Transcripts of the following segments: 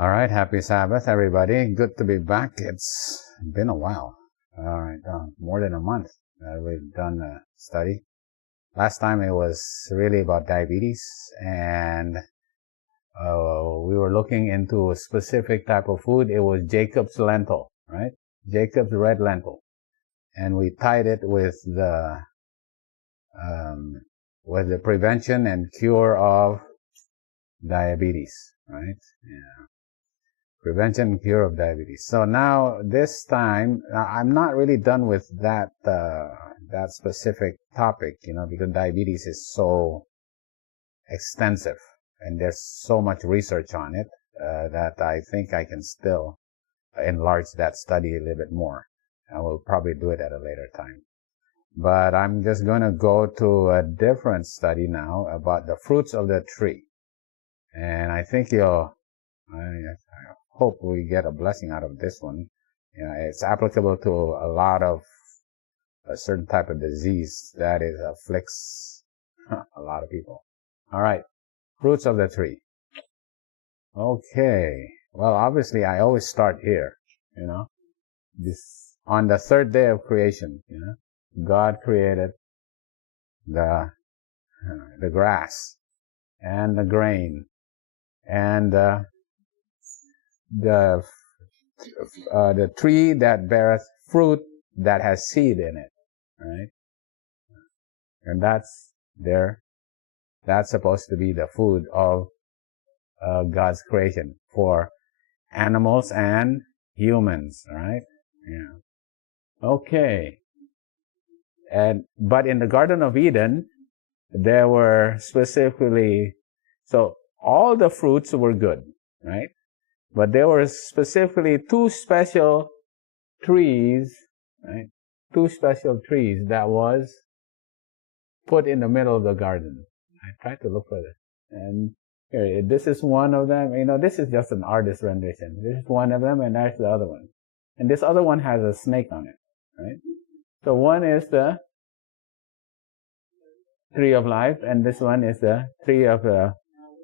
All right, happy Sabbath, everybody. Good to be back. It's been a while. All right, more than a month that we've done a study. Last time it was really about diabetes, and we were looking into a specific type of food. It was Jacob's lentil, right? Jacob's red lentil, and we tied it with the prevention and cure of diabetes, right? Yeah. Prevention and cure of diabetes. So now this time, I'm not really done with that specific topic, because diabetes is so extensive and there's so much research on it that I think I can still enlarge that study a little bit more. And we'll probably do it at a later time. But I'm just going to go to a different study now about the fruits of the tree. And I think I hope we get a blessing out of this one. It's applicable to a lot of a certain type of disease that afflicts a lot of people. All right, fruits of the tree. Okay, well, obviously I always start here, this on the third day of creation, God created the grass and the grain and the tree that beareth fruit that has seed in it, right? And that's supposed to be the food of God's creation for animals and humans, right? Yeah. Okay. But in the Garden of Eden, there were specifically, so all the fruits were good, right? But there were specifically two special trees, right? Two special trees that was put in the middle of the garden. I tried to look for this. And here, this is one of them. This is just an artist rendition. This is one of them, and there's the other one. And this other one has a snake on it, right? So one is the tree of life, and this one is the tree of the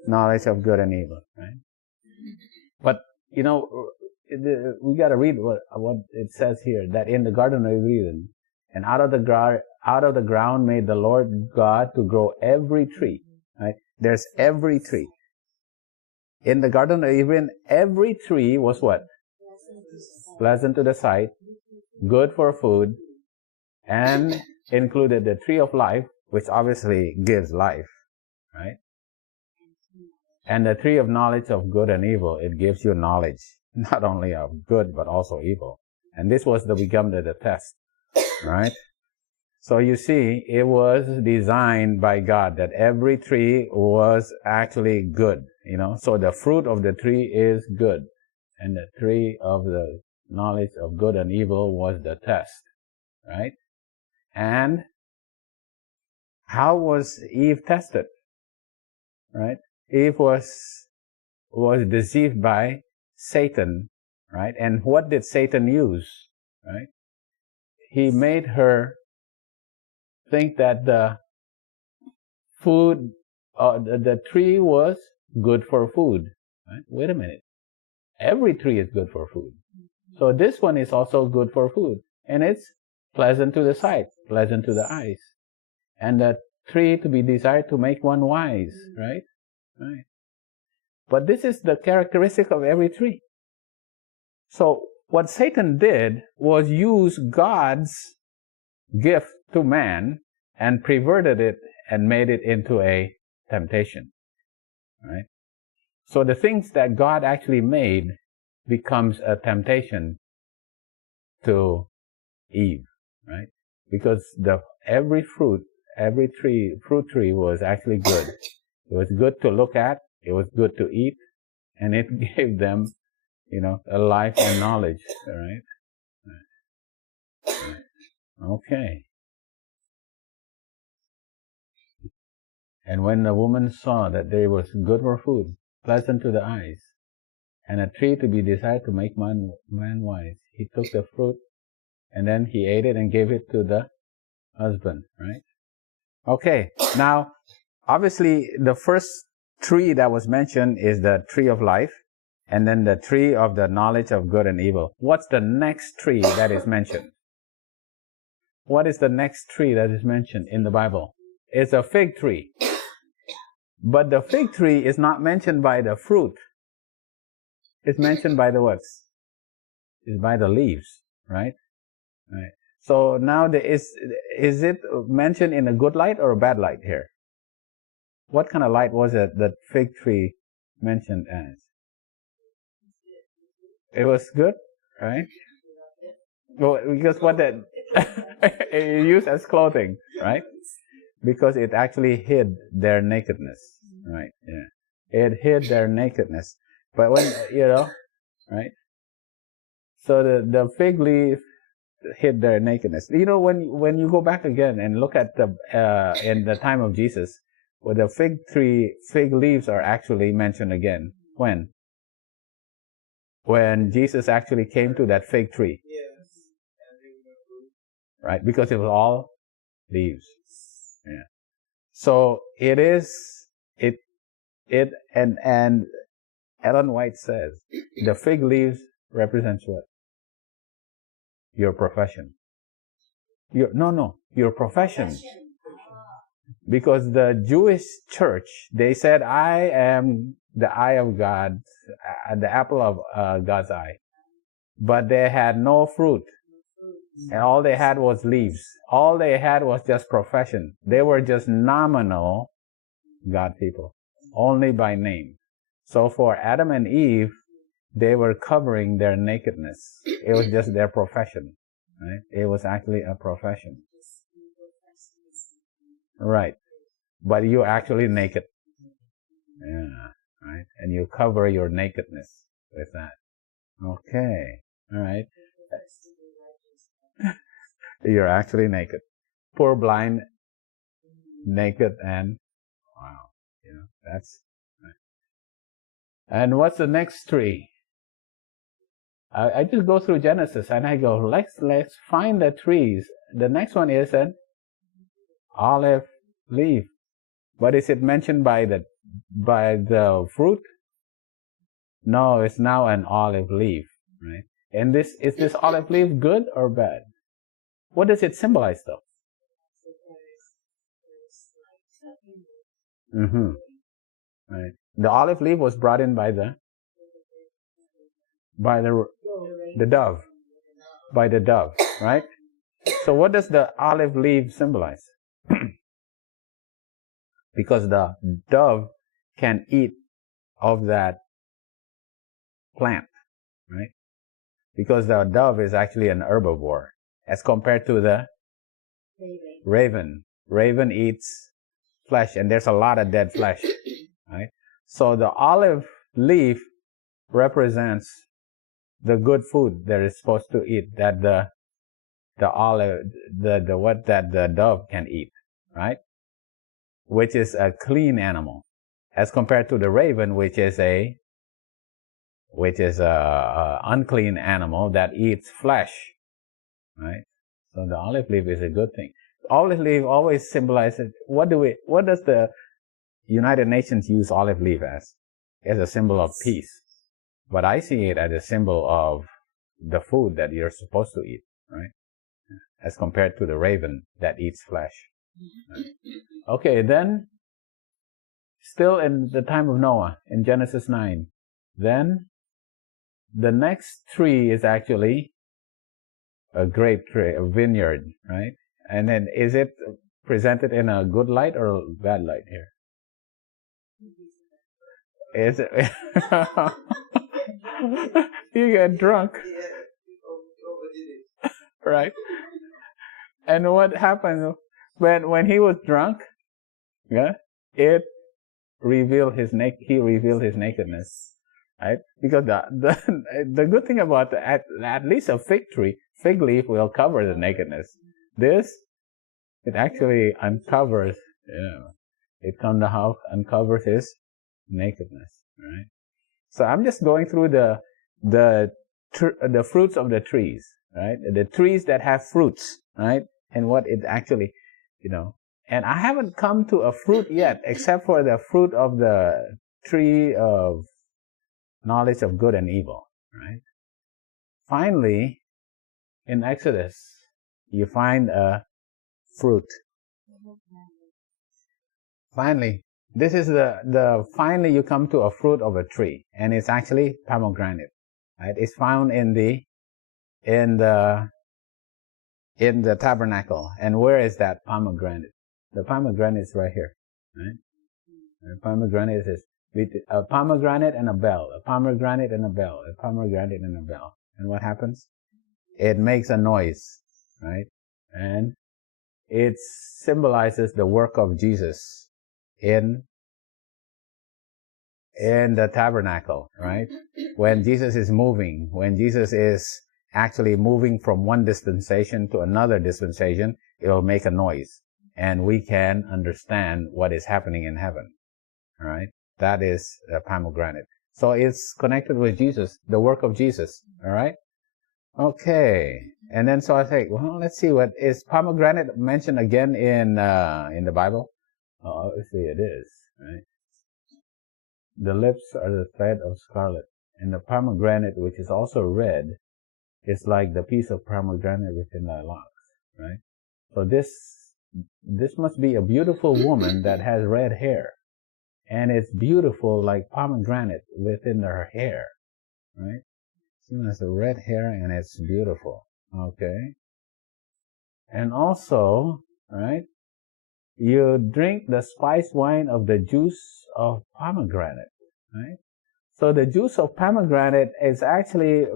knowledge of good and evil, right? But, we got to read what it says here, that in the Garden of Eden, and out of the ground made the Lord God to grow every tree, right? There's every tree. In the Garden of Eden, every tree was what? Pleasant to the sight, good for food, and included the tree of life, which obviously gives life, right? And the tree of knowledge of good and evil, it gives you knowledge, not only of good, but also evil. And this was the test, right? So you see, it was designed by God that every tree was actually good, So the fruit of the tree is good. And the tree of the knowledge of good and evil was the test, right? And how was Eve tested, right? Eve was deceived by Satan, right? And what did Satan use, right? He made her think that the food, the tree was good for food, right? Wait a minute. Every tree is good for food. So this one is also good for food. And it's pleasant to the sight, pleasant to the eyes. And the tree to be desired to make one wise, right? Right. But this is the characteristic of every tree. So what Satan did was use God's gift to man and perverted it and made it into a temptation, right? So the things that God actually made becomes a temptation to Eve, right? Because every fruit tree was actually good. It was good to look at, it was good to eat, and it gave them, a life and knowledge, all right? Okay. And when the woman saw that there was good for food, pleasant to the eyes, and a tree to be desired to make man wise, he took the fruit, and then he ate it and gave it to the husband, right? Okay, now, obviously, the first tree that was mentioned is the tree of life, And then the tree of the knowledge of good and evil. What's the next tree that is mentioned? What is the next tree that is mentioned in the Bible? It's a fig tree. But the fig tree is not mentioned by the fruit. It's mentioned by the what? It's by the leaves, right? Right. So now is it mentioned in a good light or a bad light here? What kind of light was it that fig tree mentioned as? It was good, right? Well, because what that it used as clothing, right? Because it actually hid their nakedness, right? Yeah, it hid their nakedness. But when right? So the fig leaf hid their nakedness. When you go back again and look at the in the time of Jesus, where the fig leaves are actually mentioned again. When Jesus actually came to that fig tree. Yes. Right? Because it was all leaves. Yeah. So and Ellen White says, the fig leaves represents what? Your profession. Your profession. Because the Jewish church, they said, I am the eye of God, the apple of God's eye. But they had no fruit. And all they had was leaves. All they had was just profession. They were just nominal God people. Only by name. So for Adam and Eve, they were covering their nakedness. It was just their profession. Right? It was actually a profession. Right. But you're actually naked. Yeah. Right? And you cover your nakedness with that. Okay. All right. You're actually naked. Poor, blind, naked, and wow. That's right. And what's the next tree? I just go through Genesis and I go, let's find the trees. The next one is an olive leaf. But is it mentioned by the fruit? No, it's now an olive leaf, right? And is this olive leaf good or bad? What does it symbolize, though? Mm-hmm. Right. The olive leaf was brought in by the dove, by the dove, right? So what does the olive leaf symbolize? Because the dove can eat of that plant, right? Because the dove is actually an herbivore, as compared to the raven. Raven eats flesh, and there's a lot of dead flesh, right? So the olive leaf represents the good food that is supposed to eat, that the dove can eat, right? Which is a clean animal, as compared to the raven, which is a unclean animal that eats flesh, right? So the olive leaf is a good thing. Olive leaf always symbolizes, what does the United Nations use olive leaf as? As a symbol of peace. But I see it as a symbol of the food that you're supposed to eat, right? As compared to the raven that eats flesh. Right? Okay, then, still in the time of Noah, in Genesis 9, then the next tree is actually a grape tree, a vineyard, right? And then is it presented in a good light or a bad light here? Is it? You get drunk. Right? And what happened when he was drunk? Yeah, it revealed he revealed his nakedness, right? Because the good thing about at least a fig leaf will cover the nakedness. It actually uncovers. It uncovers his nakedness, right? So I'm just going through the fruits of the trees, right? The trees that have fruits, right? And what it actually, and I haven't come to a fruit yet, except for the fruit of the tree of knowledge of good and evil, right? Finally, in Exodus, you find a fruit. Finally, this is finally you come to a fruit of a tree, and it's actually pomegranate, right? It's found in the tabernacle. And where is that pomegranate? The pomegranate is right here, right? The pomegranate is a pomegranate and a bell, a pomegranate and a bell, a pomegranate and a bell. And what happens? It makes a noise, right? And it symbolizes the work of Jesus in the tabernacle, right? When Jesus is moving, when Jesus is actually moving from one dispensation to another dispensation, it will make a noise. And we can understand what is happening in heaven, all right? That is a pomegranate. So it's connected with Jesus, the work of Jesus, all right? Okay. And then so I think, well, let's see, what is pomegranate mentioned again in the Bible? Oh, obviously it is, right? The lips are the thread of scarlet, and the pomegranate, which is also red, is like the piece of pomegranate within thy locks, right? So this must be a beautiful woman that has red hair, and it's beautiful like pomegranate within her hair, right? She has a red hair and it's beautiful, okay? And also, right, you drink the spiced wine of the juice of pomegranate, right? So the juice of pomegranate is actually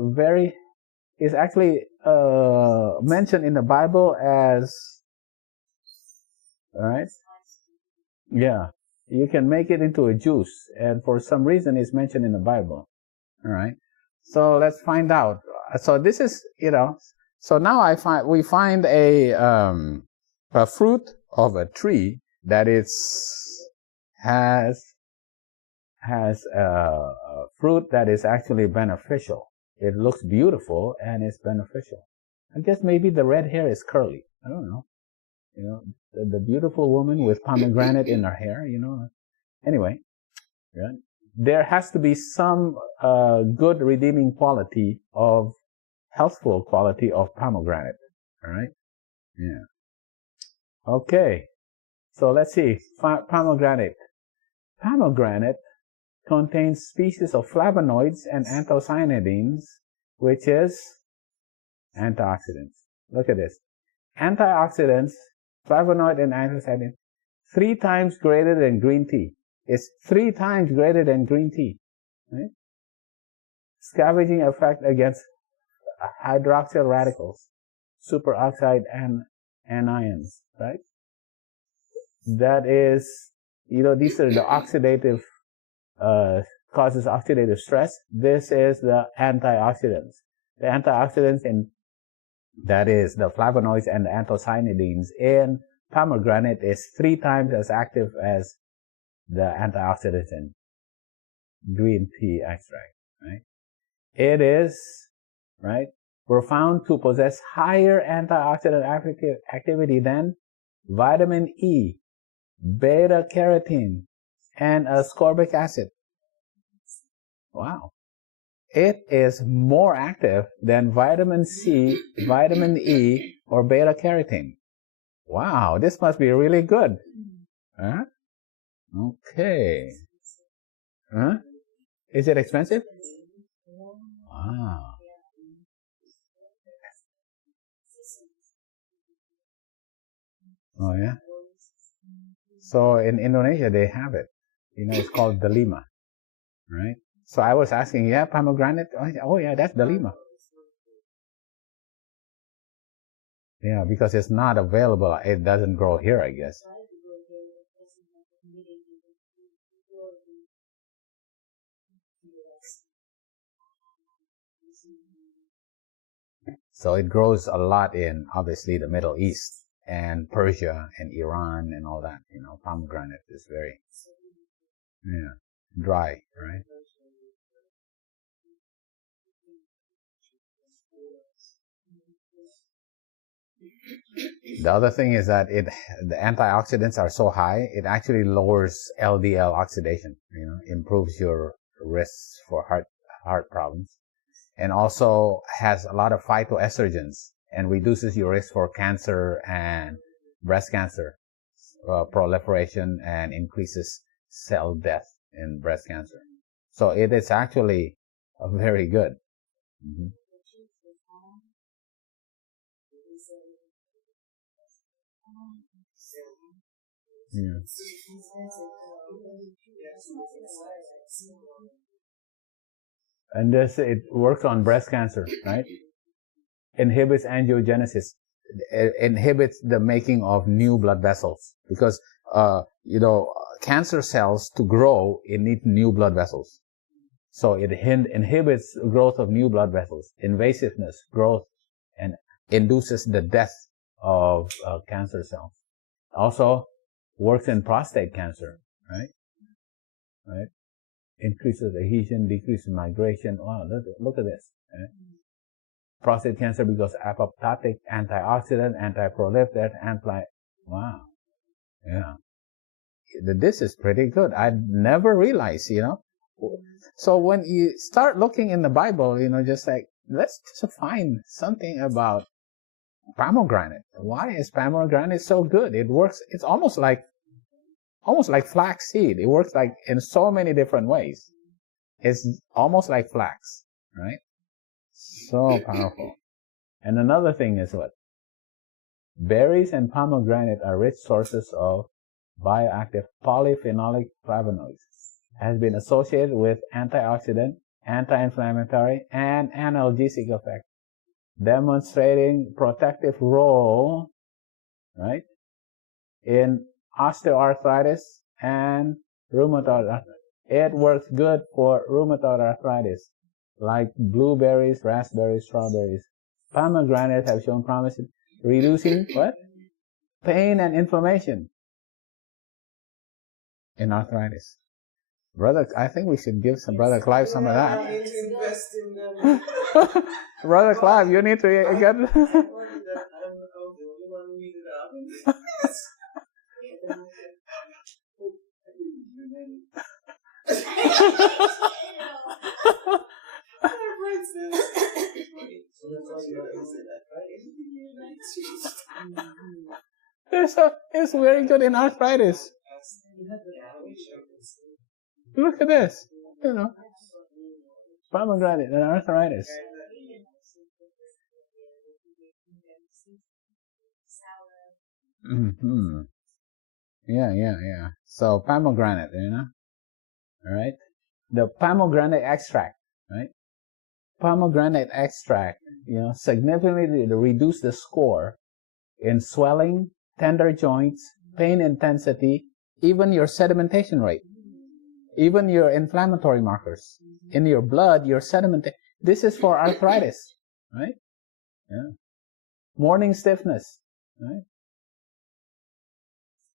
mentioned in the Bible as, all right? Yeah, you can make it into a juice, and for some reason it's mentioned in the Bible, all right? So let's find out. So this is, so now we find a fruit of a tree that has a fruit that is actually beneficial. It looks beautiful and it's beneficial. I guess maybe the red hair is curly. I don't know. The beautiful woman with pomegranate in her hair, Anyway, right? There has to be some good redeeming quality of healthful quality of pomegranate. All right? Yeah. Okay. So let's see. Pomegranate. Pomegranate contains species of flavonoids and anthocyanidins, which is antioxidants. Look at this. Antioxidants, flavonoid and anthocyanidins, 3 times greater than green tea. It's 3 times greater than green tea. Right? Scavenging effect against hydroxyl radicals, superoxide and anions, right? That is, these are the oxidative, causes oxidative stress. This is the antioxidants. The antioxidants that is the flavonoids and the anthocyanidins in pomegranate is 3 times as active as the antioxidants in green tea extract, right? It is, right, were found to possess higher antioxidant activity than vitamin E, beta-carotene, and ascorbic acid. Wow. It is more active than vitamin C, vitamin E, or beta-carotene. Wow, this must be really good. Huh? Okay. Huh? Is it expensive? Wow. Oh, yeah? So in Indonesia, they have it. It's called delima, right? So I was asking, yeah, pomegranate? Oh, yeah, that's delima. Yeah, because it's not available. It doesn't grow here, I guess. So it grows a lot in, obviously, the Middle East and Persia and Iran and all that. Pomegranate is very, dry, right? The other thing is that the antioxidants are so high, it actually lowers LDL oxidation, improves your risks for heart problems, and also has a lot of phytoestrogens and reduces your risk for cancer and breast cancer proliferation, and increases cell death in breast cancer. So it is actually very good. Mm-hmm. Yeah. And this, it works on breast cancer, right? Inhibits angiogenesis. It inhibits the making of new blood vessels, because cancer cells, to grow, it needs new blood vessels. So it inhibits growth of new blood vessels, invasiveness, growth, and induces the death of cancer cells. Also works in prostate cancer, right? Right? Increases adhesion, decreases migration. Wow, look at this. Right? Prostate cancer because apoptotic, antioxidant, anti-proliferative, wow. Yeah. This is pretty good. I never realized, So when you start looking in the Bible, just like, let's just find something about pomegranate. Why is pomegranate so good? It works, it's almost like flax seed. It works like in so many different ways. It's almost like flax, right? So powerful. And another thing is what? Berries and pomegranate are rich sources of bioactive polyphenolic flavonoids. Has been associated with antioxidant, anti-inflammatory, and analgesic effect, demonstrating protective role, right, in osteoarthritis and rheumatoid arthritis. It works good for rheumatoid arthritis, like blueberries, raspberries, strawberries. Pomegranates have shown promise in reducing what? Pain and inflammation in arthritis. Brother, I think we should give Brother Clive some of that. I need to invest in them. Brother Clive, you need to get... I don't know how the only one who needed it. It's very good in arthritis. Look at this, pomegranate and arthritis. Mm-hmm. Yeah. So pomegranate, all right. The pomegranate extract, right? Pomegranate extract, significantly reduce the score in swelling, tender joints, pain intensity, even your sedimentation rate, even your inflammatory markers in your blood, your sedimentation. This is for arthritis, right? Yeah. Morning stiffness, right?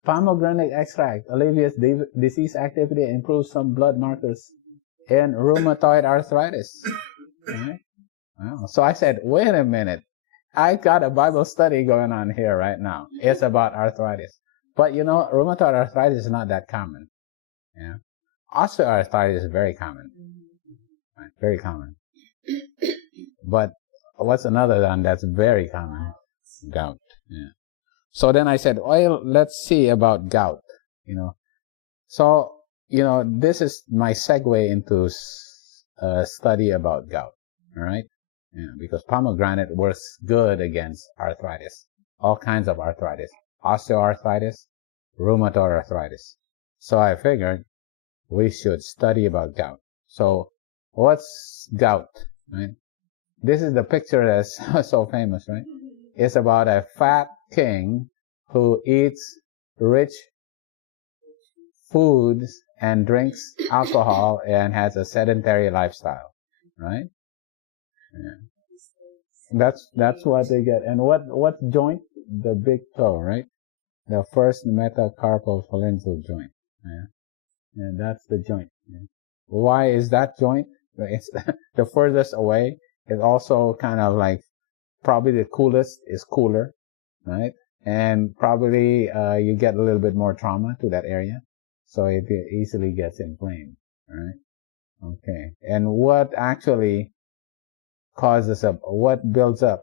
Pomegranate extract alleviates disease activity, improves some blood markers in rheumatoid arthritis. Right? Wow. So I said, wait a minute. I got a Bible study going on here right now. It's about arthritis. But rheumatoid arthritis is not that common. Yeah. Osteoarthritis is very common. Right? Very common. But what's another one that's very common? Gout. Yeah. So then I said, well, let's see about gout. So, this is my segue into a study about gout. All right. Yeah, because pomegranate works good against arthritis, all kinds of arthritis, osteoarthritis, rheumatoid arthritis. So I figured we should study about gout. So what's gout, right? This is the picture that's so famous, right? It's about a fat king who eats rich foods and drinks alcohol and has a sedentary lifestyle, right? Yeah. That's what they get. And what joint? The big toe, right? The first metacarpal phalangeal joint. Yeah. And that's the joint. Yeah. Why is that joint? It's the furthest away. It's also kind of like probably the coolest is cooler, right? And probably you get a little bit more trauma to that area, so it easily gets inflamed, right? Okay. And what actually causes up, what builds up?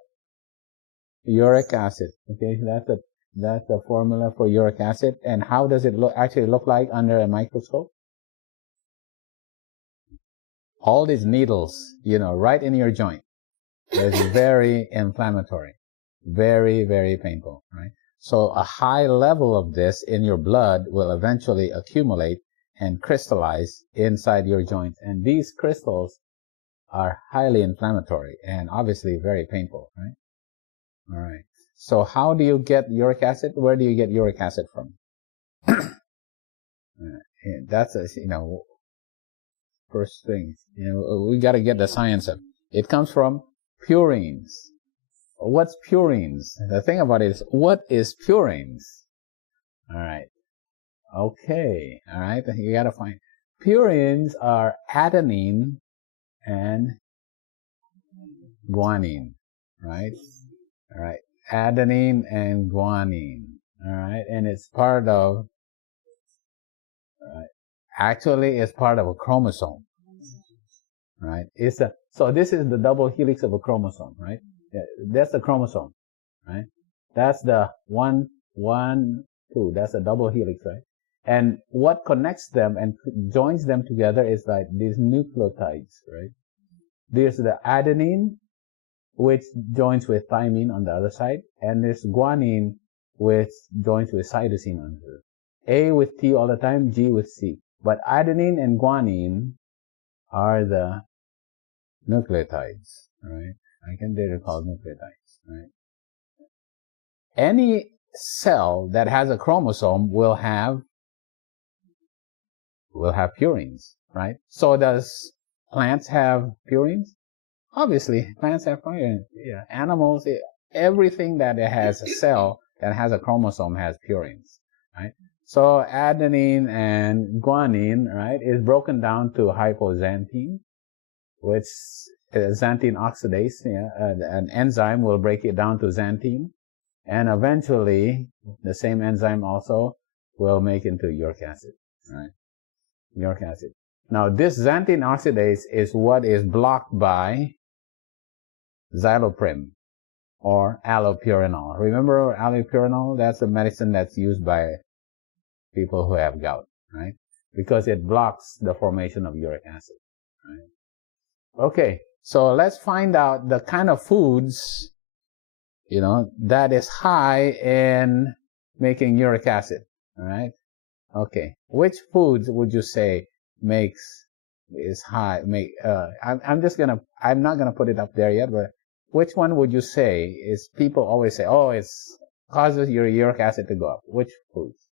Uric acid. Okay, that's the formula for uric acid. And how does it actually look like under a microscope? All these needles, right in your joint. It's very inflammatory, very, very painful, right? So a high level of this in your blood will eventually accumulate and crystallize inside your joints. And these crystals are highly inflammatory and obviously very painful, right? All right. So how do you get uric acid? Where do you get uric acid from? That's first thing. We got to get the science of it. It comes from purines. What's purines? The thing about it is, what is purines? All right. Okay. All right. You got to find. Purines are adenine and guanine, right? All right. Adenine and guanine. All right. And it's part of, actually it's part of a chromosome, right? So this is the double helix of a chromosome, right? Yeah, that's the chromosome, right? That's the 1, 1, 2. That's a double helix, right? And what connects them and joins them together is like these nucleotides, right? There's the adenine, which joins with thymine on the other side, and there's guanine, which joins with cytosine on the other. A with T all the time, G with C. But adenine and guanine are the nucleotides, right? They're called nucleotides, right? Any cell that has a chromosome will have purines, right? So does plants have purines? Obviously, plants have purines. Yeah, animals, everything that has a cell that has a chromosome has purines, right? So adenine and guanine, right, is broken down to hypoxanthine, which is xanthine oxidase. An enzyme will break it down to xanthine, and eventually the same enzyme also will make into uric acid, right? Uric acid. Now this xanthine oxidase is what is blocked by xyloprim or allopurinol. Remember allopurinol? That's a medicine that's used by people who have gout, right? Because it blocks the formation of uric acid, right? Okay, so let's find out the kind of foods, that is high in making uric acid, all right? Okay, which foods would you say is high? I'm not gonna put it up there yet, but which one would you say is, people always say, oh, it's causes your uric acid to go up? Which foods?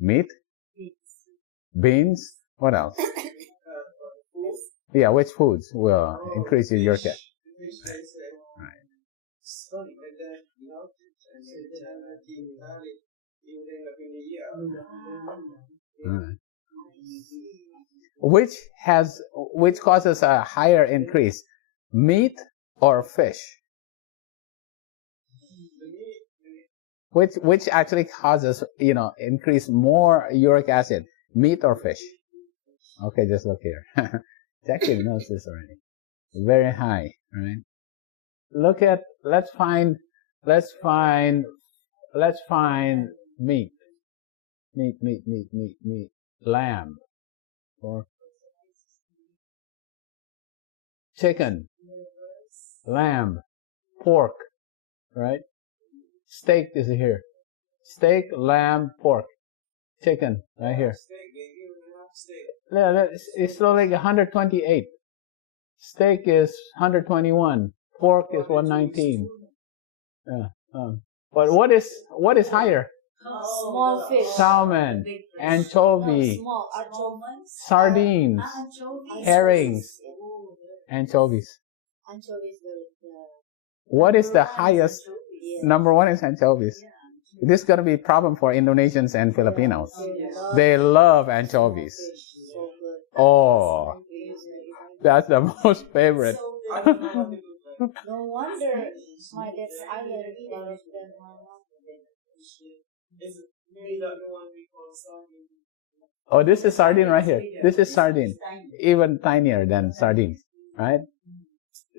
Meat? Beans? What else? Yeah, which foods will increase your uric acid? Right. Which causes a higher increase? Meat or fish? Which actually causes, increase more uric acid? Meat or fish? Okay, just look here. Jackie knows this already. Very high, right? Let's find meat. Meat. Lamb. Or chicken. Lamb. Pork. Right? Steak is here. Steak, lamb, pork. Chicken, right here. Yeah, it's like 128. Steak is 121. Pork is 119. Yeah. But what is higher? Small fish. Salmon, anchovy, sardines, herrings, anchovies. What is the highest? Number one is anchovies. This is going to be a problem for Indonesians and Filipinos. They love anchovies. Oh, that's the most favorite. No wonder my dad's island loved them. Oh, this is sardine right here. This is sardine, even tinier than sardines, right?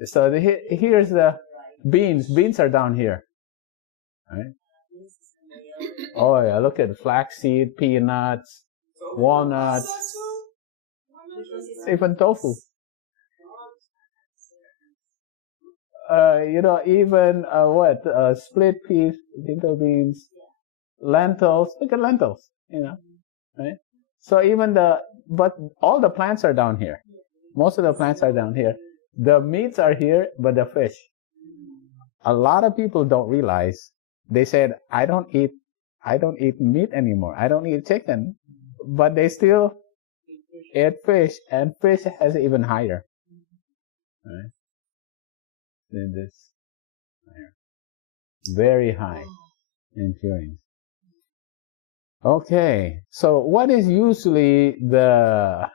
So here's the beans. Beans are down here, right? Oh yeah, look at flaxseed, peanuts, walnuts, even tofu. Even split peas, pinto beans, lentils. Look at lentils, right? So but all the plants are down here. Most of the plants are down here. The meats are here, but the fish. A lot of people don't realize. They said, I don't eat meat anymore. I don't eat chicken, but they still eat fish, and fish has even higher, right? Than this. Very high in purines. Okay, so what is usually the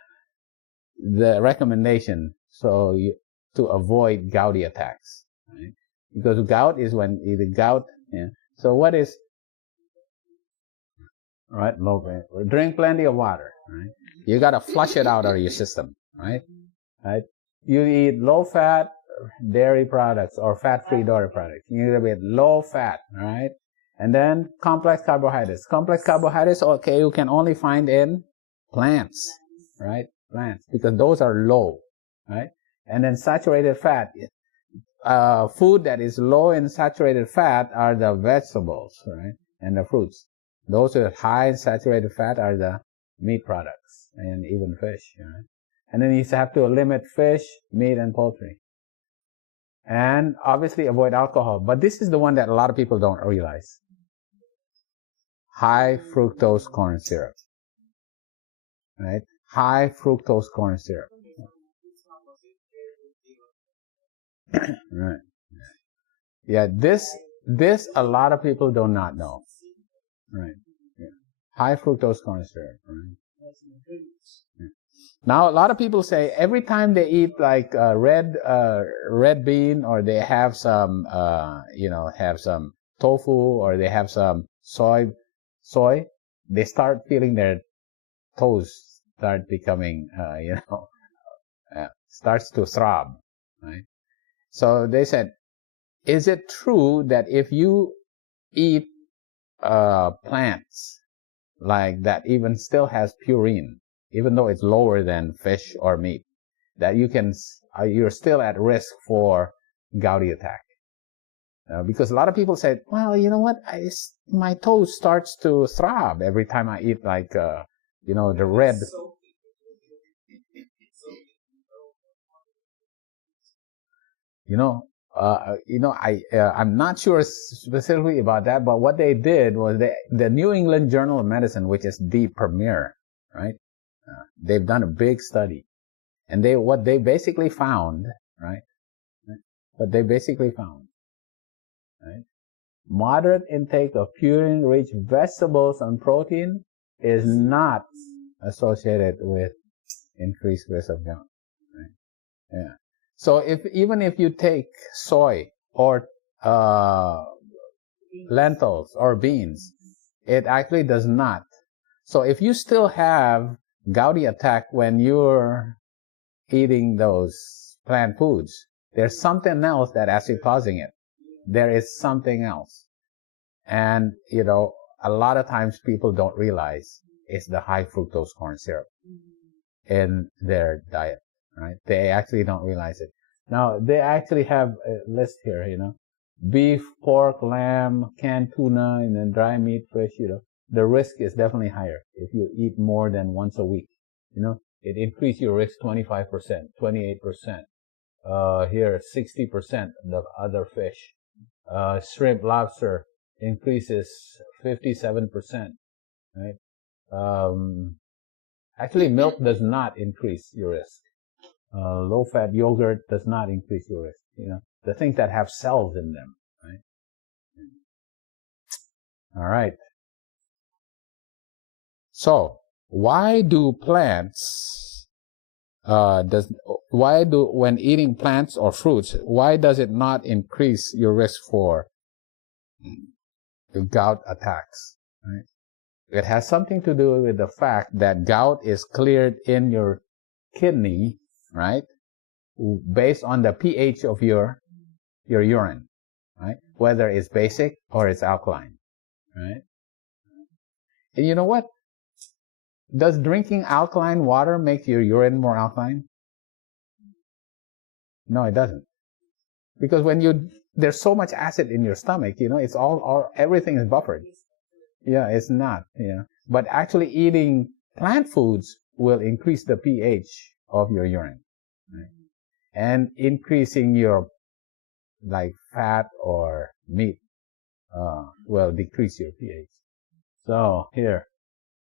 recommendation to avoid gouty attacks? Right? Because gout is when the gout. Yeah. So what is right? Drink plenty of water. Right? You gotta flush it out of your system. Right? Right? You eat low-fat dairy products or fat-free dairy products. You need to be low fat, right? And then complex carbohydrates. Complex carbohydrates, okay, you can only find in plants, right? Plants, because those are low, right? And then saturated fat. Food that is low in saturated fat are the vegetables, right? And the fruits. Those with high in saturated fat are the meat products and even fish, right? And then you have to limit fish, meat, and poultry. And obviously avoid alcohol. But this is the one that a lot of people don't realize. High fructose corn syrup. Right? High fructose corn syrup. Right. Yeah, this a lot of people do not know. Right. Yeah. High fructose corn syrup. Right. Yeah. Now, a lot of people say every time they eat like red bean, or they have some, have some tofu, or they have some soy, they start feeling their toes start becoming, starts to throb, right? So they said, is it true that if you eat plants like that even still has purine, even though it's lower than fish or meat, that you're still at risk for gouty attack? Because a lot of people say, well, you know what, my toes starts to throb every time I eat like, the red. I'm not sure specifically about that, but what they did was the New England Journal of Medicine, which is the premier, right? They've done a big study, and what they basically found, right? Moderate intake of purine-rich vegetables and protein is not associated with increased risk of gout. Right? Yeah. So even if you take soy or lentils or beans, it actually does not. So if you still have gouty attack when you're eating those plant foods, there's something else that actually causing it. There is something else. And, a lot of times people don't realize it's the high fructose corn syrup in their diet, right? They actually don't realize it. Now, they actually have a list here, beef, pork, lamb, canned tuna, and then dry meat, fish, the risk is definitely higher if you eat more than once a week. It increases your risk 25%, 28%. Here, 60% the other fish. Shrimp, lobster increases 57%, right? Actually, milk does not increase your risk. Low-fat yogurt does not increase your risk. The things that have cells in them, right? All right. So, why do plants, when eating plants or fruits, why does it not increase your risk for gout attacks, right? It has something to do with the fact that gout is cleared in your kidney, right? Based on the pH of your urine, right? Whether it's basic or it's alkaline, right? And you know what? Does drinking alkaline water make your urine more alkaline? No, it doesn't. Because there's so much acid in your stomach, it's everything is buffered. Yeah, it's not, But actually eating plant foods will increase the pH of your urine, right? And increasing your, like, fat or meat, will decrease your pH. So here,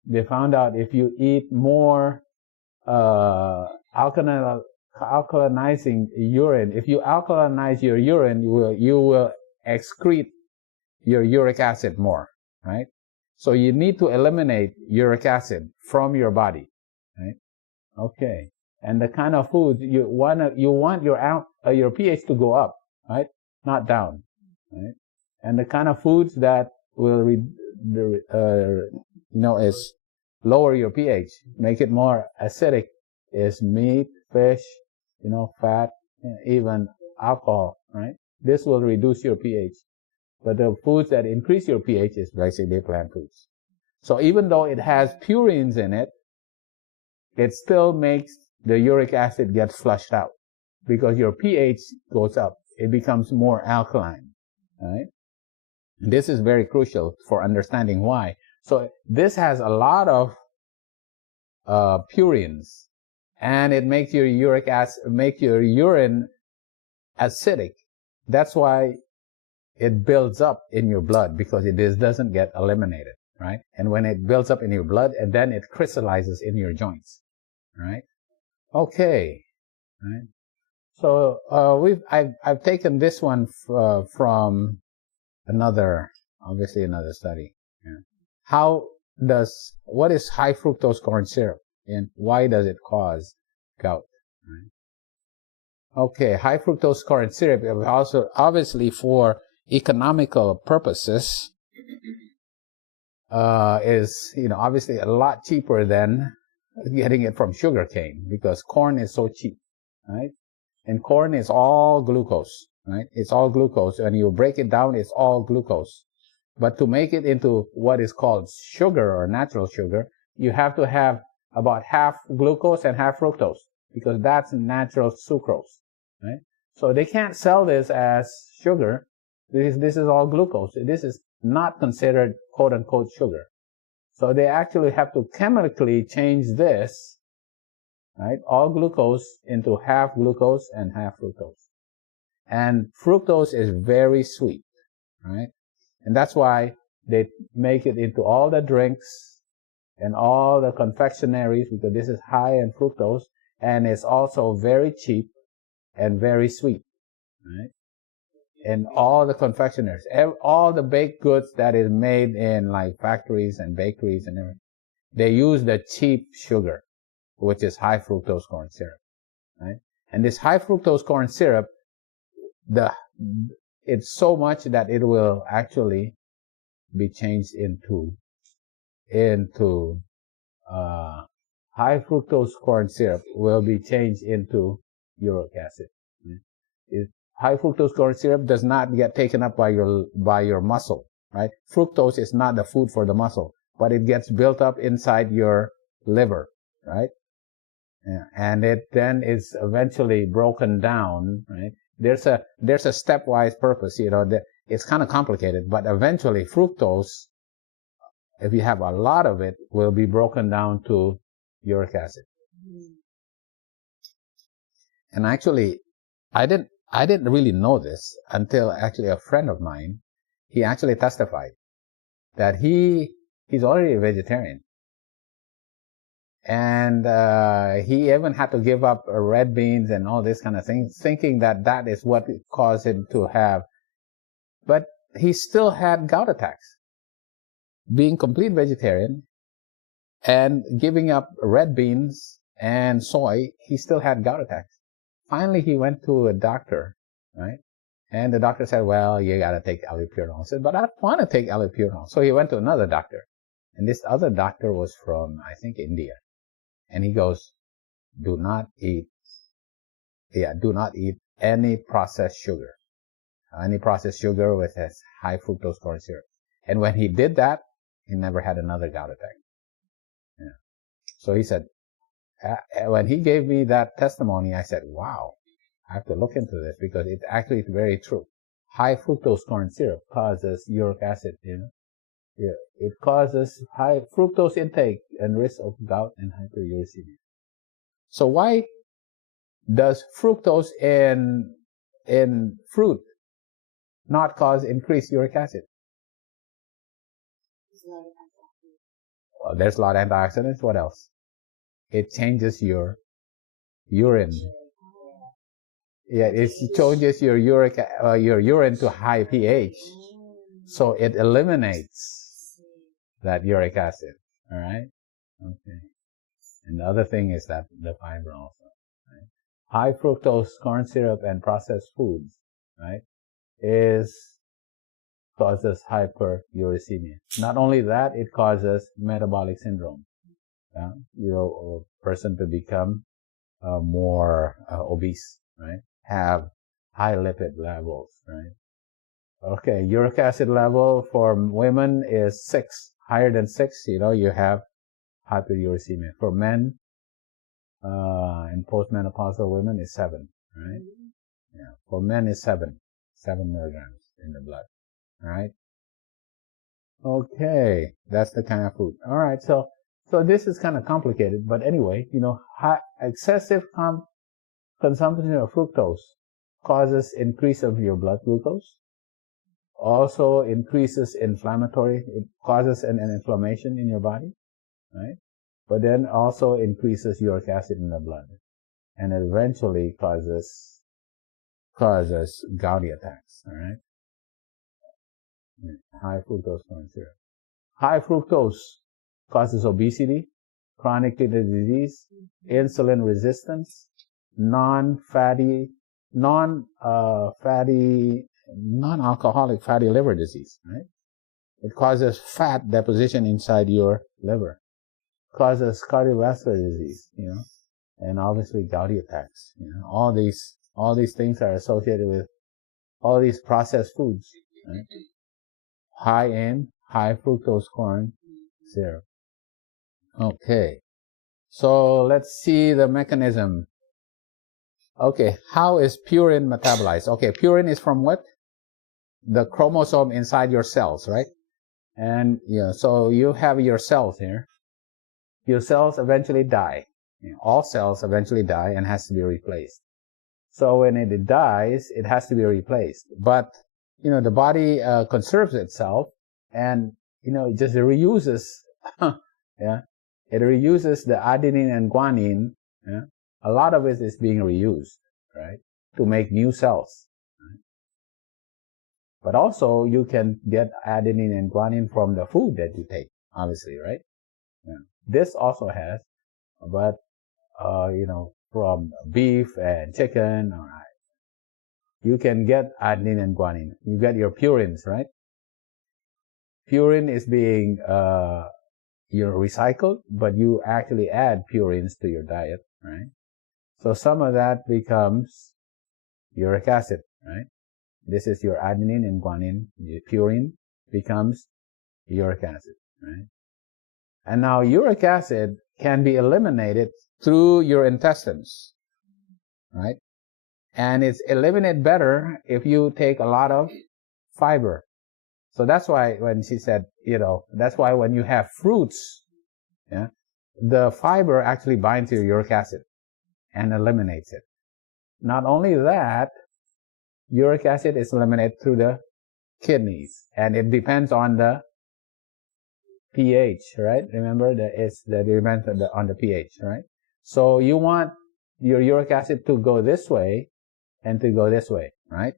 they found out if you eat more, alkalinizing urine, if you alkalinize your urine, you will excrete your uric acid more, right? So you need to eliminate uric acid from your body, right? Okay. And the kind of foods you want your pH to go up, right? Not down, right? And the kind of foods that will is lower your pH, make it more acidic, is meat, fish, fat, even alcohol, right? This will reduce your pH. But the foods that increase your pH is basically plant foods. So even though it has purines in it, it still makes the uric acid get flushed out because your pH goes up. It becomes more alkaline, right? This is very crucial for understanding why. So this has a lot of purines, and it makes your your urine acidic. That's why it builds up in your blood, because it doesn't get eliminated, right? And when it builds up in your blood, and then it crystallizes in your joints, right? Okay, right? So I've taken this one from another study. Yeah. What is high fructose corn syrup, and why does it cause gout? Right? Okay, high fructose corn syrup also obviously for economical purposes is obviously a lot cheaper than getting it from sugarcane, because corn is so cheap, right? And corn is all glucose, right? It's all glucose. When you break it down, it's all glucose. But to make it into what is called sugar or natural sugar, you have to have about half glucose and half fructose, because that's natural sucrose, right? So they can't sell this as sugar. This is all glucose. This is not considered quote unquote sugar. So they actually have to chemically change this, right? All glucose into half glucose and half fructose. And fructose is very sweet, right? And that's why they make it into all the drinks and all the confectionaries, because this is high in fructose, and it's also very cheap and very sweet, right? And all the confectionaries, all the baked goods that is made in like factories and bakeries and everything, they use the cheap sugar, which is high fructose corn syrup, right? And this high fructose corn syrup, it's so much that it will actually be changed into high fructose corn syrup will be changed into uric acid. High fructose corn syrup does not get taken up by your muscle, right? Fructose is not the food for the muscle, but it gets built up inside your liver, right? Yeah. And it then is eventually broken down, right? There's a stepwise purpose, it's kind of complicated, but eventually fructose, if you have a lot of it, will be broken down to uric acid. And actually, I didn't really know this until actually a friend of mine, he actually testified that he's already a vegetarian. And he even had to give up red beans and all this kind of things, thinking that is what caused him to have. But he still had gout attacks. Being complete vegetarian and giving up red beans and soy, he still had gout attacks. Finally, he went to a doctor, right? And the doctor said, well, you got to take allopurinol. He said, but I don't want to take allopurinol. So he went to another doctor. And this other doctor was from, I think, India. And he goes, do not eat any processed sugar. Any processed sugar with high fructose corn syrup. And when he did that, he never had another gout attack. Yeah. So he said, when he gave me that testimony, I said, wow, I have to look into this because it actually is very true. High fructose corn syrup causes uric acid, Yeah, it causes high fructose intake and risk of gout and hyperuricemia. So why does fructose in fruit not cause increased uric acid? Well, there's a lot of antioxidants. What else? It changes your urine. Yeah, it changes your urine to high pH. So it eliminates that uric acid. All right? Okay. And the other thing is that the fiber also. Right? High fructose corn syrup and processed foods, right, causes hyperuricemia. Not only that, it causes metabolic syndrome. A person to become more obese, right? Have high lipid levels, right? Okay, uric acid level for women is 6. Higher than 6, you have hyperuricemia. For men and postmenopausal women is 7, right? Yeah. For men is 7 milligrams in the blood, all right? Okay, that's the kind of food. All right, so this is kind of complicated, but anyway, excessive consumption of fructose causes increase of your blood glucose. Also increases it causes an inflammation in your body, right? But then also increases uric acid in the blood, and it eventually causes gouty attacks, all right? High fructose corn syrup. High fructose causes obesity, chronic kidney disease, insulin resistance, non-alcoholic fatty liver disease, right? It causes fat deposition inside your liver, causes cardiovascular disease, and obviously gouty attacks. All these things are associated with all these processed foods, right? High fructose corn syrup. Okay, so let's see the mechanism. Okay, how is purine metabolized? Okay, purine is from what? The chromosome inside your cells, right? And so you have your cells here. Your cells eventually die. All cells eventually die and has to be replaced. So when it dies, it has to be replaced. But the body conserves itself, and it just reuses. Yeah, it reuses the adenine and guanine. Yeah? A lot of it is being reused, right, to make new cells. Right? But also, you can get adenine and guanine from the food that you take, obviously, right? Yeah. This also has, but from beef and chicken, all right. You can get adenine and guanine. You get your purines, right? Purine is being recycled, but you actually add purines to your diet, right? So some of that becomes uric acid, right? This is your adenine and guanine. Your purine becomes uric acid, right? And now uric acid can be eliminated through your intestines, right? And it's eliminated better if you take a lot of fiber. So that's why when she said, that's why when you have fruits, yeah, the fiber actually binds to your uric acid and eliminates it. Not only that, uric acid is eliminated through the kidneys, and it depends on the pH, right? Remember that it depends on the pH, right? So you want your uric acid to go this way and to go this way, right?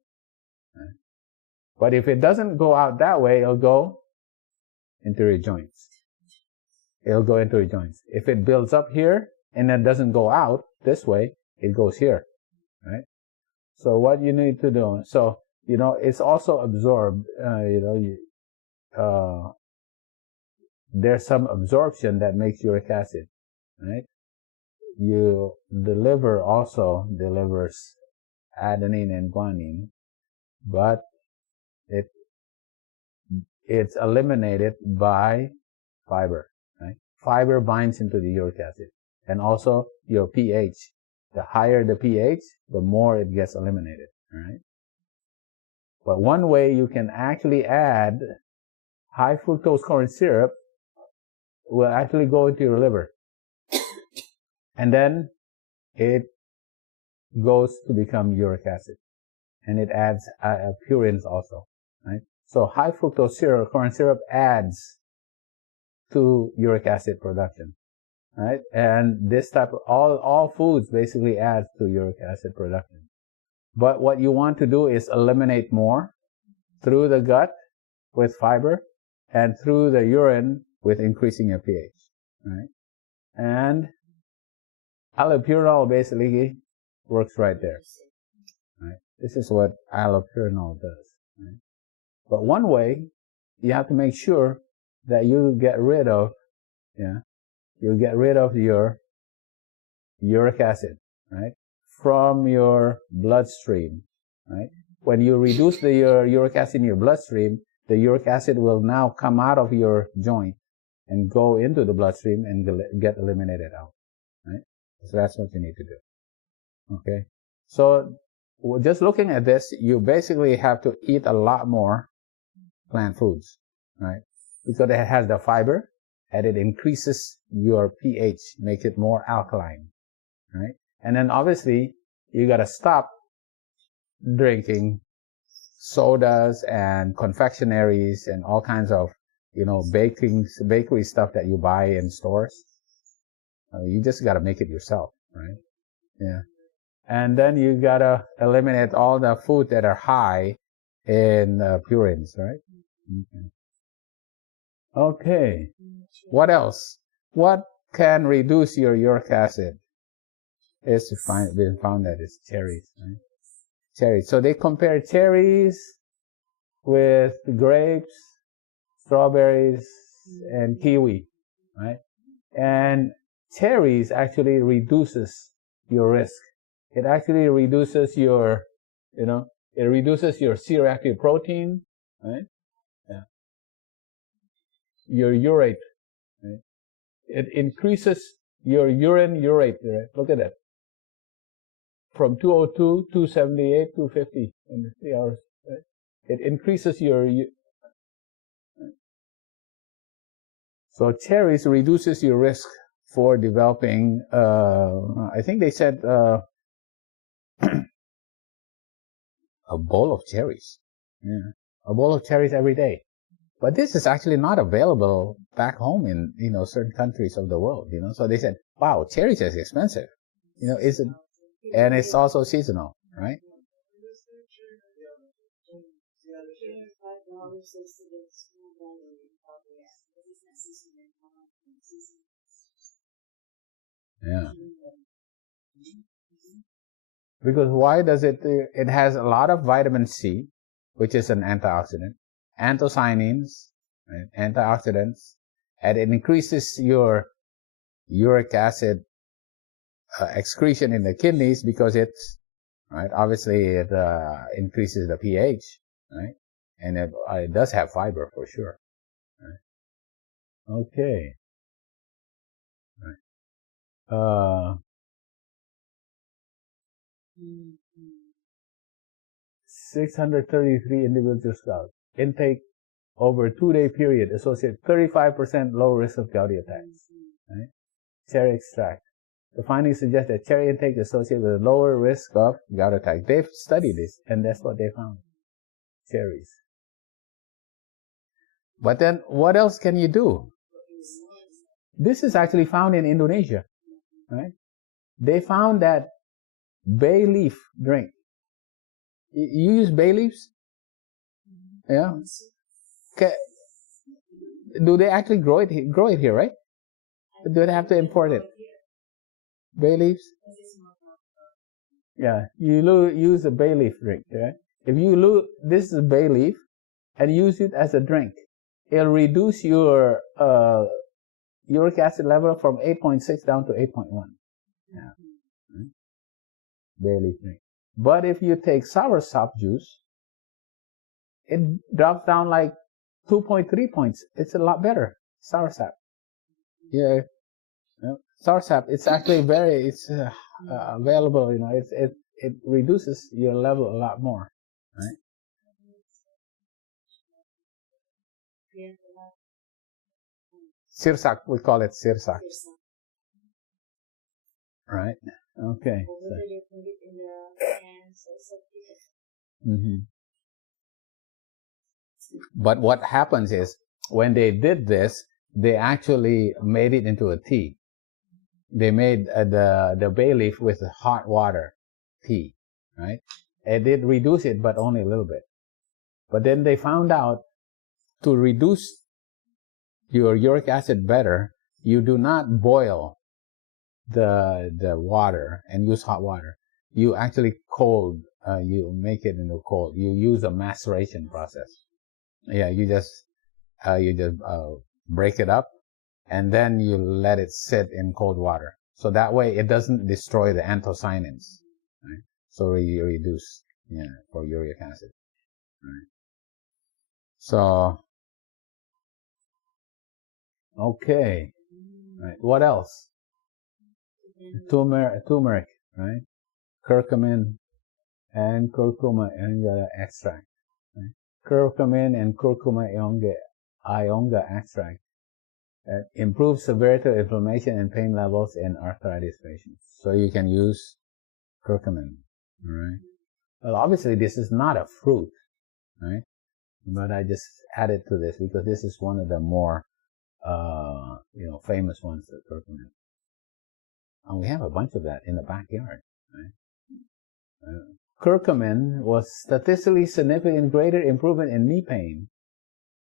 But if it doesn't go out that way, it'll go into your joints. It'll go into your joints. If it builds up here and it doesn't go out this way, it goes here, right? So what you need to do, it's also absorbed, there's some absorption that makes uric acid, right? The liver also delivers adenine and guanine, but it's eliminated by fiber, right? Fiber binds into the uric acid, and also your pH. The higher the pH, the more it gets eliminated, right? But one way you can actually add high fructose corn syrup will actually go into your liver, and then it goes to become uric acid, and it adds purines also, right? So high fructose syrup, corn syrup, adds to uric acid production, right? And this type of all foods basically add to uric acid production. But what you want to do is eliminate more through the gut with fiber and through the urine with increasing your pH, right? And allopurinol basically works right there, right? This is what allopurinol does, right? But one way, you have to make sure that you get rid of, your uric acid, right, from your bloodstream, right? When you reduce your uric acid in your bloodstream, the uric acid will now come out of your joint and go into the bloodstream and get eliminated out, right? So that's what you need to do, okay? So just looking at this, you basically have to eat a lot more plant foods, right? Because it has the fiber and it increases your pH, makes it more alkaline, right? And then obviously you got to stop drinking sodas and confectionaries and all kinds of, bakery stuff that you buy in stores. You just got to make it yourself, right? Yeah. And then you got to eliminate all the food that are high in purines, right? Okay. What else? What can reduce your uric acid? It's been found that it's cherries, right? Cherries. So they compare cherries with grapes, strawberries, and kiwi, right? And cherries actually reduces your risk. It actually reduces your, C-reactive protein, right? Yeah. Your urate, right? It increases your urine urate, right? Look at that. From 202, 278, 250 in 3 hours, right? It increases your, so cherries reduces your risk for developing, I think they said, a bowl of cherries. Yeah. A bowl of cherries every day. But this is actually not available back home in, certain countries of the world, So they said, wow, cherries is expensive. Is it? And it's also seasonal, right? Yeah. Because why does it has a lot of vitamin C, which is an antioxidant, anthocyanins, right? Antioxidants, and it increases your uric acid excretion in the kidneys because it's, right, obviously it increases the pH, right? And it does have fiber for sure, right? Okay. Right. 633 individual scouts. Intake over a 2-day period associate 35% low risk of gouty attacks. Right? Cherry extract. The findings suggest that cherry intake is associated with a lower risk of gout attack. They've studied this, and that's what they found. Cherries. But then, what else can you do? This is actually found in Indonesia, right? They found that bay leaf drink. You use bay leaves? Yeah. Okay. Do they actually grow it here, right? Do they have to import it? Bay leaves? Yeah. You use a bay leaf drink, right? If this is a bay leaf, and use it as a drink, it'll reduce your uric acid level from 8.6 down to 8.1. Yeah. Right? Barely 3. But if you take soursop juice, it drops down like 2.3 points. It's a lot better. Soursop. Yeah. Soursop, it's actually it's available, it reduces your level a lot more, right? Sirsak, we call it sirsak. Right? Okay. Mm-hmm. But what happens is, when they did this, they actually made it into a tea. They made the bay leaf with hot water tea, right? It did reduce it, but only a little bit. But then they found out to reduce your uric acid better, you do not boil the water and use hot water. You actually you make it into cold. You use a maceration process. Yeah, you just break it up, and then you let it sit in cold water. So that way it doesn't destroy the anthocyanins, right? So you reduce, for uric acid, right? So, okay, right. What else? Turmeric, right? Curcumin and curcuma extract, right? Curcumin and curcuma ionga extract improves severity of inflammation and pain levels in arthritis patients. So you can use curcumin, all right? Well, obviously this is not a fruit, right? But I just added to this because this is one of the more, famous ones, the curcumin. And we have a bunch of that in the backyard, right? Curcumin was statistically significant greater improvement in knee pain.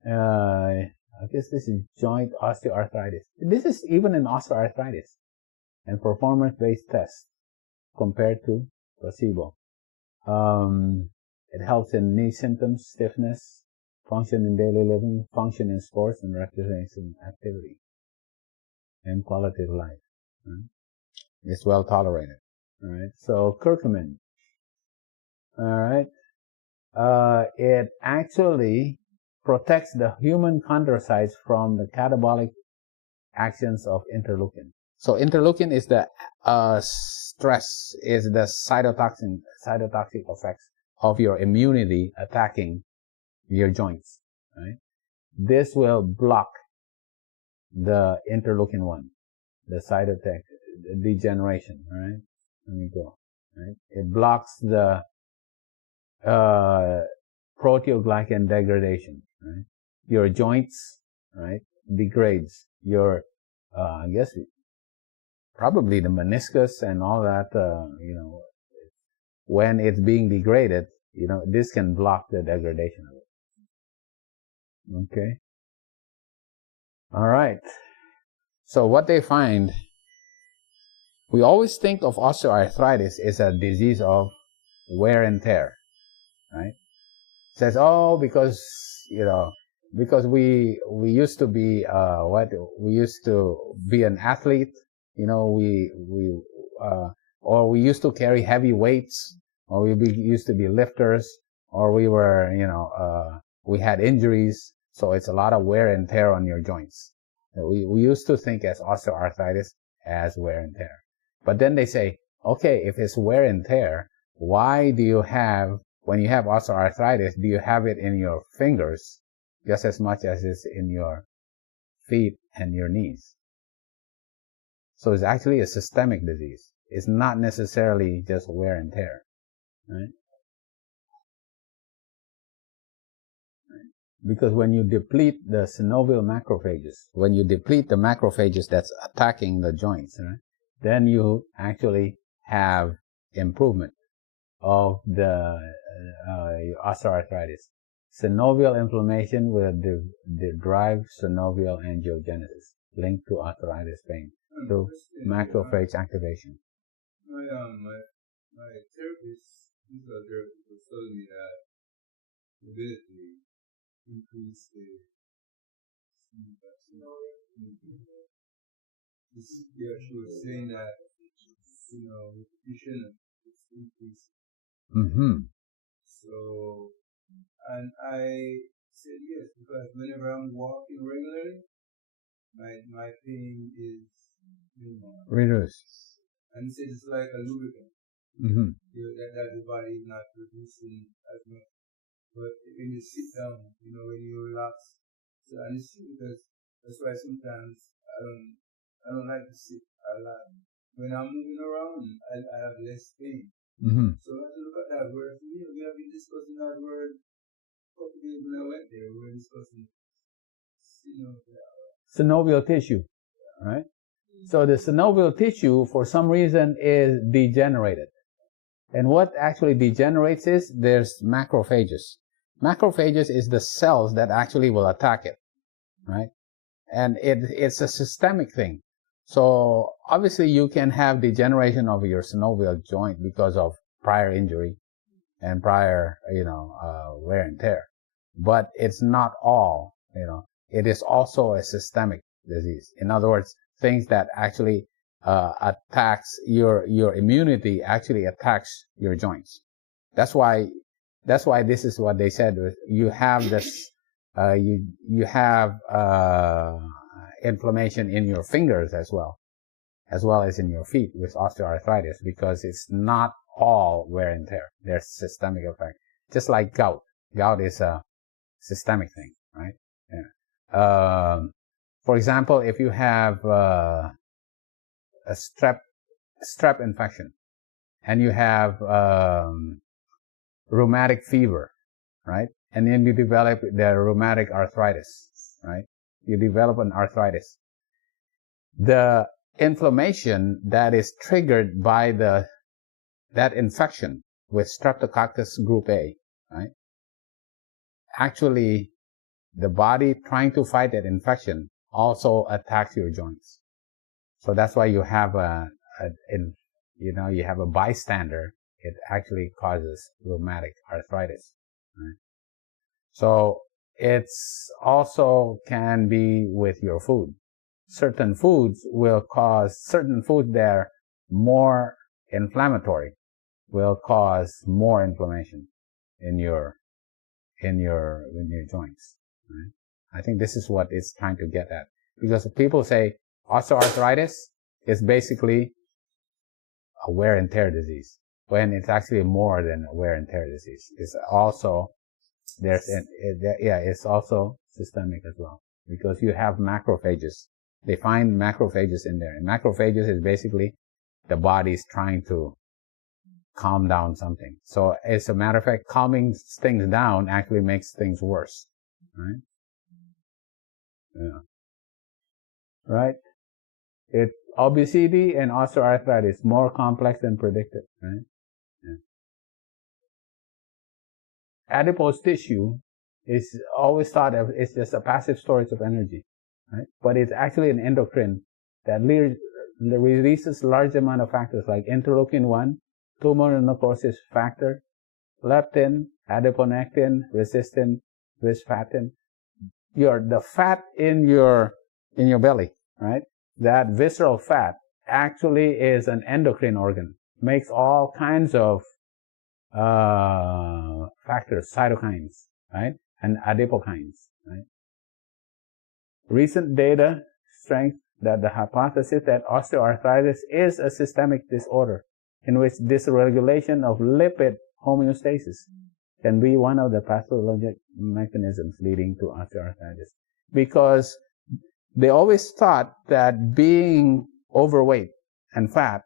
I guess this is joint osteoarthritis. This is even in osteoarthritis and performance-based tests compared to placebo. It helps in knee symptoms, stiffness, function in daily living, function in sports and recreation activity, and quality of life. Right? It's well tolerated. All right. So curcumin. All right. It actually protects the human chondrocytes from the catabolic actions of interleukin. So interleukin is the stress, is the cytotoxic effects of your immunity attacking your joints, right? This will block the interleukin-1, the cytotech degeneration, right? Let me go, right? It blocks the proteoglycan degradation, right? Your joints, right, degrades your, I guess, probably the meniscus and all that, when it's being degraded, this can block the degradation of it. Okay? All right. So what they find, we always think of osteoarthritis as a disease of wear and tear, right? Says, because we used to be we used to be an athlete, or we used to carry heavy weights, or used to be lifters, or we were we had injuries, so it's a lot of wear and tear on your joints. We used to think as osteoarthritis as wear and tear, but then they say, okay, if it's wear and tear, why do you have, when you have osteoarthritis, do you have it in your fingers just as much as it's in your feet and your knees? So it's actually a systemic disease. It's not necessarily just wear and tear, right? Because when you deplete the synovial macrophages, when you deplete the macrophages that's attacking the joints, right, then you actually have improvement of the osteoarthritis. Synovial inflammation will drive synovial angiogenesis linked to arthritis pain through macrophage activation. My therapist, physical therapist, was telling me that mobility increased the Yeah, she was saying that, repetition is increasing. Mm-hmm. So, and I said yes, because whenever I'm walking regularly, my pain is, Reduce. and he said it's like a lubricant. Mm-hmm. That the body is not producing as much. But when you sit down, when you relax, so and it's because that's why sometimes I don't like to sit a lot. When I'm moving around, I have less pain. Mm-hmm. So I have to look at that word. We have been discussing that word a couple days when I went there. We were discussing, synovial tissue, right? So the synovial tissue, for some reason, is degenerated. And what actually degenerates is there's macrophages. Macrophages is the cells that actually will attack it, right? And it's a systemic thing. So obviously you can have degeneration of your synovial joint because of prior injury and prior, wear and tear. But it's not all, it is also a systemic disease. In other words, things that actually attacks your immunity actually attacks your joints. That's why this is what they said. You have this, you have inflammation in your fingers as well as in your feet with osteoarthritis, because it's not all wear and tear. There's systemic effect. Just like gout. Gout is a systemic thing, right? Yeah. For example, if you have a strep infection and you have rheumatic fever, right? And then you develop the rheumatic arthritis, right? You develop an arthritis. The inflammation that is triggered by that infection with Streptococcus group A, right? Actually, the body trying to fight that infection also attacks your joints. So that's why you have you have a bystander. It actually causes rheumatic arthritis, right? So it's also can be with your food. Certain foods that are more inflammatory will cause more inflammation in your joints. Right? I think this is what it's trying to get at, because people say osteoarthritis is basically a wear and tear disease, when it's actually more than a wear and tear disease. It's also it's also systemic as well, because you have macrophages. They find macrophages in there, and macrophages is basically the body's trying to calm down something. So as a matter of fact, calming things down actually makes things worse, right? Yeah. Right? Obesity and osteoarthritis more complex than predicted, right? Yeah. Adipose tissue is always thought of it's just a passive storage of energy, right? But it's actually an endocrine that releases large amount of factors like interleukin-1, tumor necrosis factor, leptin, adiponectin, resistin, visfatin. The fat in your belly, right? That visceral fat actually is an endocrine organ, makes all kinds of factors, cytokines, right? And adipokines, right? Recent data strengthens that the hypothesis that osteoarthritis is a systemic disorder in which dysregulation of lipid homeostasis can be one of the pathologic mechanisms leading to osteoarthritis. Because they always thought that being overweight and fat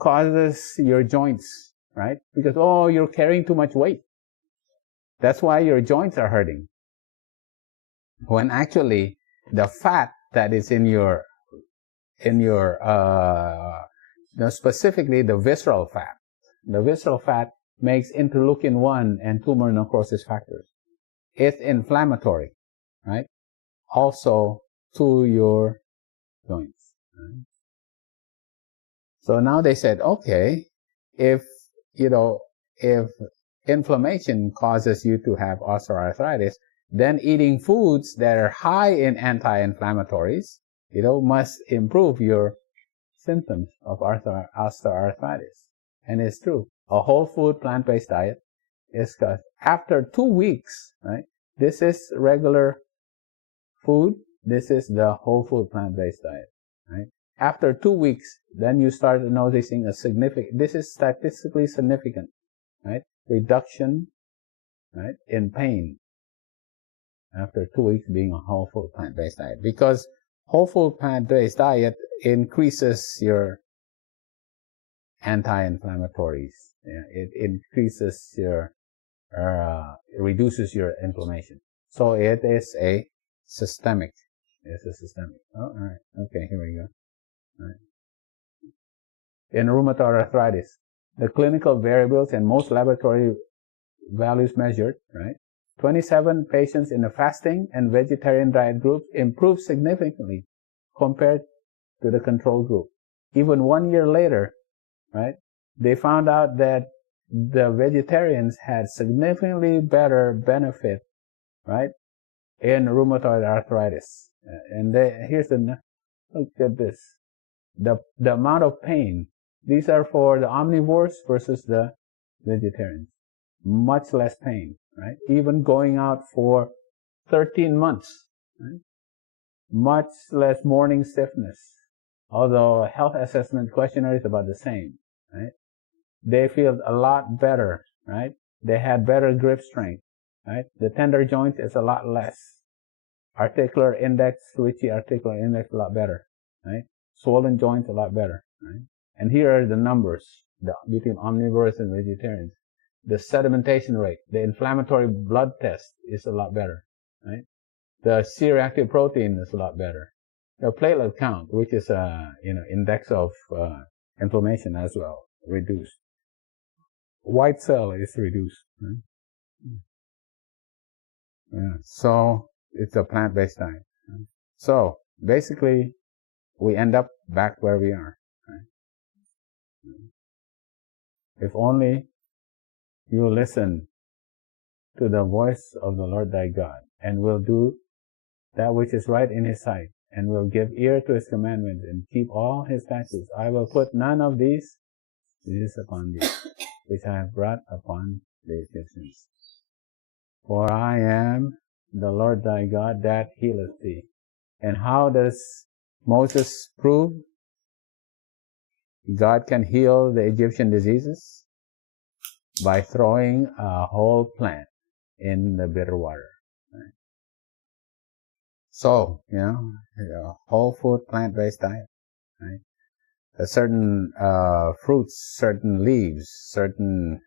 causes your joints, right? Because, you're carrying too much weight. That's why your joints are hurting. When actually the fat that is in your specifically the visceral fat makes interleukin-1 and tumor necrosis factors. It's inflammatory, right? Also to your joints. Right? So now they said, okay, if inflammation causes you to have osteoarthritis, then eating foods that are high in anti-inflammatories, must improve your symptoms of osteoarthritis. And it's true. A whole food plant-based diet is good. After 2 weeks, right? This is regular food. This is the whole food plant-based diet, right? After 2 weeks, then you start noticing this is statistically significant, right? Reduction, right, in pain after 2 weeks being a whole food plant-based diet. Because whole food plant-based diet increases your anti-inflammatories. It increases your, reduces your inflammation. So it is a systemic. It's a systemic. Oh, all right. Okay, here we go. All right. In rheumatoid arthritis, the clinical variables and most laboratory values measured, right? 27 patients in the fasting and vegetarian diet groups improved significantly compared to the control group. Even 1 year later, right, they found out that the vegetarians had significantly better benefit, right, in rheumatoid arthritis. And look at this. The amount of pain. These are for the omnivores versus the vegetarians. Much less pain, right? Even going out for 13 months, right? Much less morning stiffness. Although a health assessment questionnaire is about the same, right? They feel a lot better, right? They had better grip strength, right? The tender joint is a lot less. Articular index, twitchy articular index, a lot better, right? Swollen joints, a lot better, right? And here are the numbers between omnivores and vegetarians. The sedimentation rate, the inflammatory blood test is a lot better, right? The C-reactive protein is a lot better. The platelet count, which is index of inflammation as well, reduced. White cell is reduced, right? Yeah. So it's a plant-based diet. Right? So basically, we end up back where we are. Right? If only you listen to the voice of the Lord thy God, and will do that which is right in his sight, and will give ear to his commandments, and keep all his statutes, I will put none of these diseases upon thee, which I have brought upon the Egyptians. For I am the Lord thy God that healeth thee. And how does Moses prove God can heal the Egyptian diseases? By throwing a whole plant in the bitter water. Right? So, a whole food plant-based diet. Right? Certain fruits, certain leaves, certain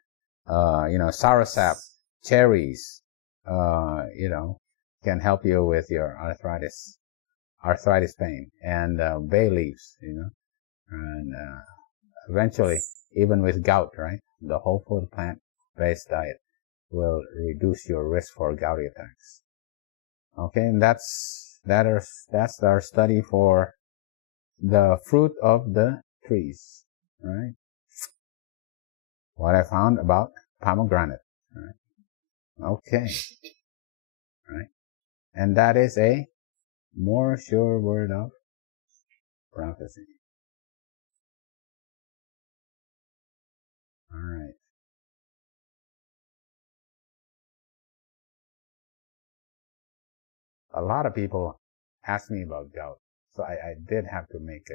soursop, cherries, can help you with your arthritis pain, and bay leaves, and eventually, even with gout, right? The whole food plant-based diet will reduce your risk for gouty attacks. Okay, and that's our study for the fruit of the trees, right? What I found about pomegranate, right? Okay, right? And that is a more sure word of prophecy. All right. A lot of people ask me about gout, so I did have to make